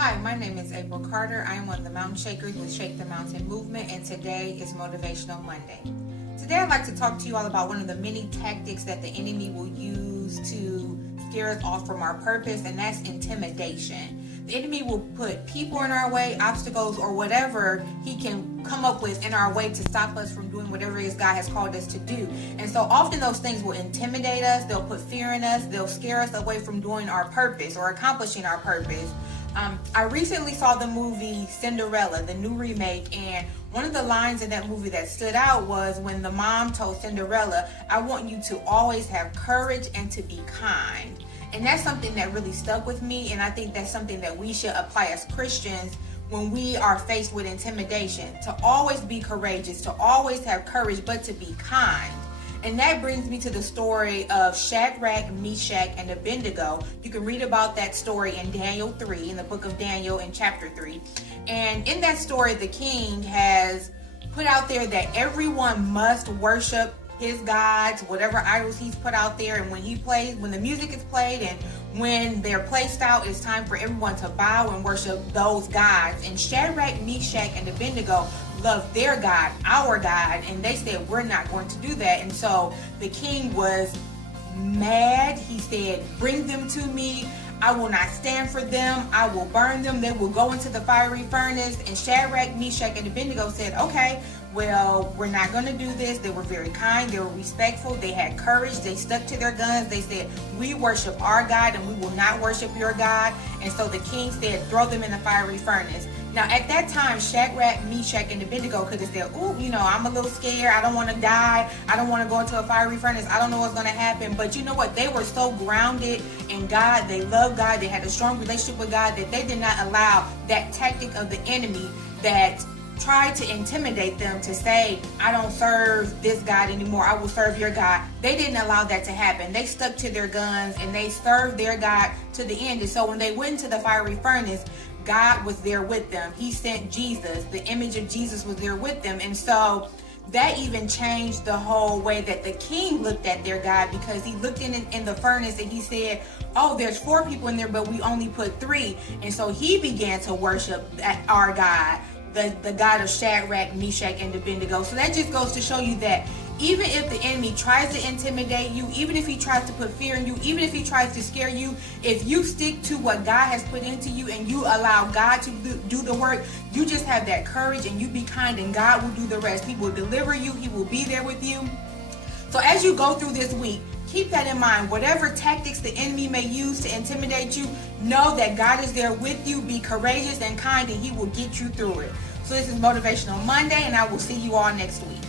Hi, my name is April Carter. I am one of the mountain shakers with Shake the Mountain Movement, and today is Motivational Monday. Today I'd like to talk to you all about one of the many tactics that the enemy will use to scare us off from our purpose, and that's intimidation. The enemy will put people in our way, obstacles, or whatever he can come up with in our way to stop us from doing whatever it is God has called us to do. And so often those things will intimidate us, they'll put fear in us, they'll scare us away from doing our purpose or accomplishing our purpose. I recently saw the movie Cinderella, the new remake, and one of the lines in that movie that stood out was when the mom told Cinderella, "I want you to always have courage and to be kind." And that's something that really stuck with me, and I think that's something that we should apply as Christians when we are faced with intimidation, to always be courageous, to always have courage, but to be kind. And that brings me to the story of Shadrach, Meshach, and Abednego. You can read about that story in Daniel 3, in the book of Daniel in chapter 3. And in that story, the king has put out there that everyone must worship his gods, whatever idols he's put out there. And when the music is played and when they're placed out, it's time for everyone to bow and worship those gods. And Shadrach, Meshach, and Abednego loved their God, our God, and they said, "We're not going to do that." And so the king was mad. He said, "Bring them to me. I will not stand for them. I will burn them. They will go into the fiery furnace." And Shadrach, Meshach, and Abednego said, "Okay, well, we're not going to do this." They were very kind. They were respectful. They had courage. They stuck to their guns. They said, "We worship our God and we will not worship your God." And so the king said, "Throw them in the fiery furnace." Now, at that time, Shadrach, Meshach, and Abednego could have said, "Ooh, I'm a little scared. I don't want to die. I don't want to go into a fiery furnace. I don't know what's going to happen." But you know what? They were so grounded in God. They loved God. They had a strong relationship with God that they did not allow that tactic of the enemy that tried to intimidate them to say, "I don't serve this God anymore. I will serve your God." They didn't allow that to happen. They stuck to their guns and they served their God to the end. And so when they went into the fiery furnace, God was there with them. He sent Jesus. The image of Jesus was there with them. And so that even changed the whole way that the king looked at their God, because he looked in the furnace and he said, "Oh, there's 4 people in there, but we only put 3. And so he began to worship our God, the God of Shadrach, Meshach, and Abednego. So that just goes to show you that even if the enemy tries to intimidate you, even if he tries to put fear in you, even if he tries to scare you, if you stick to what God has put into you and you allow God to do the work, you just have that courage and you be kind and God will do the rest. He will deliver you. He will be there with you. So as you go through this week, keep that in mind. Whatever tactics the enemy may use to intimidate you, know that God is there with you. Be courageous and kind, and he will get you through it. So this is Motivational Monday, and I will see you all next week.